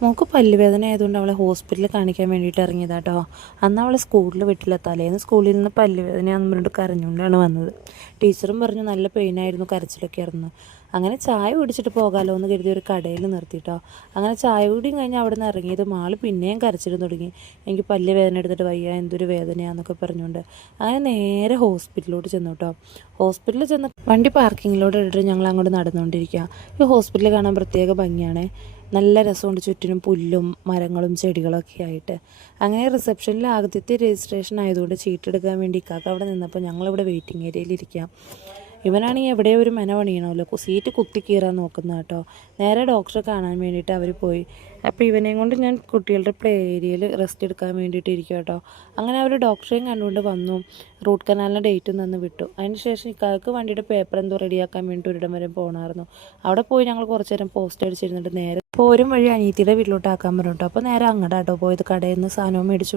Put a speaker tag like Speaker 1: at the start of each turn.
Speaker 1: മോൾക്ക് പല്ലുവേദന ആയതുകൊണ്ട് അവളെ ഹോസ്പിറ്റലിൽ കാണിക്കാൻ വേണ്ടിയിട്ട് ഇറങ്ങിയതാട്ടോ അന്ന് അവളെ സ്കൂളിൽ വിട്ടില്ല. തലേന്ന് സ്കൂളിൽ നിന്ന് പല്ലുവേദനയാണെന്ന് പറഞ്ഞിട്ട് കരഞ്ഞുകൊണ്ടാണ് വന്നത്. ടീച്ചറും പറഞ്ഞു നല്ല പെയിനായിരുന്നു കരച്ചിലൊക്കെ ആയിരുന്നു. അങ്ങനെ ചായ കുടിച്ചിട്ട് പോകാമല്ലോ എന്ന് കരുതി ഒരു കടയിൽ നിർത്തിയിട്ടോ അങ്ങനെ ചായ കുടിയും കഴിഞ്ഞ് അവിടെ നിന്ന് ഇറങ്ങിയത് മാൾ. പിന്നെയും കരച്ചിലും തുടങ്ങി. എനിക്ക് പല്ല് വേദന എടുത്തിട്ട് വയ്യ എന്തൊരു വേദനയാന്നൊക്കെ പറഞ്ഞുകൊണ്ട് അങ്ങനെ നേരെ ഹോസ്പിറ്റലിലോട്ട് ചെന്നു കേട്ടോ ഹോസ്പിറ്റലിൽ ചെന്ന് വണ്ടി പാർക്കിങ്ങിലോട്ട് ഇട്ടിട്ട് ഞങ്ങൾ അങ്ങോട്ട് നടന്നുകൊണ്ടിരിക്കുക ഈ ഹോസ്പിറ്റൽ കാണാൻ പ്രത്യേക ഭംഗിയാണേ. നല്ല രസമുണ്ട് ചുറ്റിനും പുല്ലും മരങ്ങളും ചെടികളൊക്കെ ആയിട്ട്. അങ്ങനെ റിസപ്ഷനിൽ ആദ്യത്തെ രജിസ്ട്രേഷൻ ആയതുകൊണ്ട് ചീട്ടെടുക്കാൻ വേണ്ടി ഇക്കാക്ക അവിടെ നിന്നപ്പോൾ ഞങ്ങളിവിടെ വെയിറ്റിംഗ് ഏരിയയിൽ ഇരിക്കാം. ഇവനാണെങ്കിൽ എവിടെയോ ഒരു മെന പണിയണമല്ലോ. സീറ്റ് കുത്തി കീറാൻ നോക്കുന്ന കേട്ടോ. നേരെ ഡോക്ടറെ കാണാൻ വേണ്ടിയിട്ട് അവർ പോയി. അപ്പോൾ ഇവനെയും കൊണ്ട് ഞാൻ കുട്ടികളുടെ പ്ലേ ഏരിയയിൽ റെസ്റ്റ് എടുക്കാൻ വേണ്ടിയിട്ട് ഇരിക്കും കേട്ടോ. അങ്ങനെ അവർ ഡോക്ടറെയും കണ്ടുകൊണ്ട് വന്നു. റൂട്ട് കനാലിന്റെ ഡേറ്റ് നിന്ന് വിട്ടു. അതിനുശേഷം ഇക്കാർക്ക് വണ്ടിയുടെ പേപ്പർ എന്തോ റെഡിയാക്കാൻ വേണ്ടിയിട്ട് ഒരിടം വരെ പോകണമായിരുന്നു അവിടെ പോയി ഞങ്ങൾ കുറച്ച് നേരം പോസ്റ്റ് അടിച്ചിരുന്നിട്ട് നേരെ പോരും വഴി അനിയത്തിയുടെ വീട്ടിലോട്ട് ആക്കാൻ പറഞ്ഞു കേട്ടോ അപ്പോൾ നേരെ അങ്ങോട്ടാട്ടോ പോയത്. കടയിൽ നിന്ന് സാധനവും മേടിച്ചു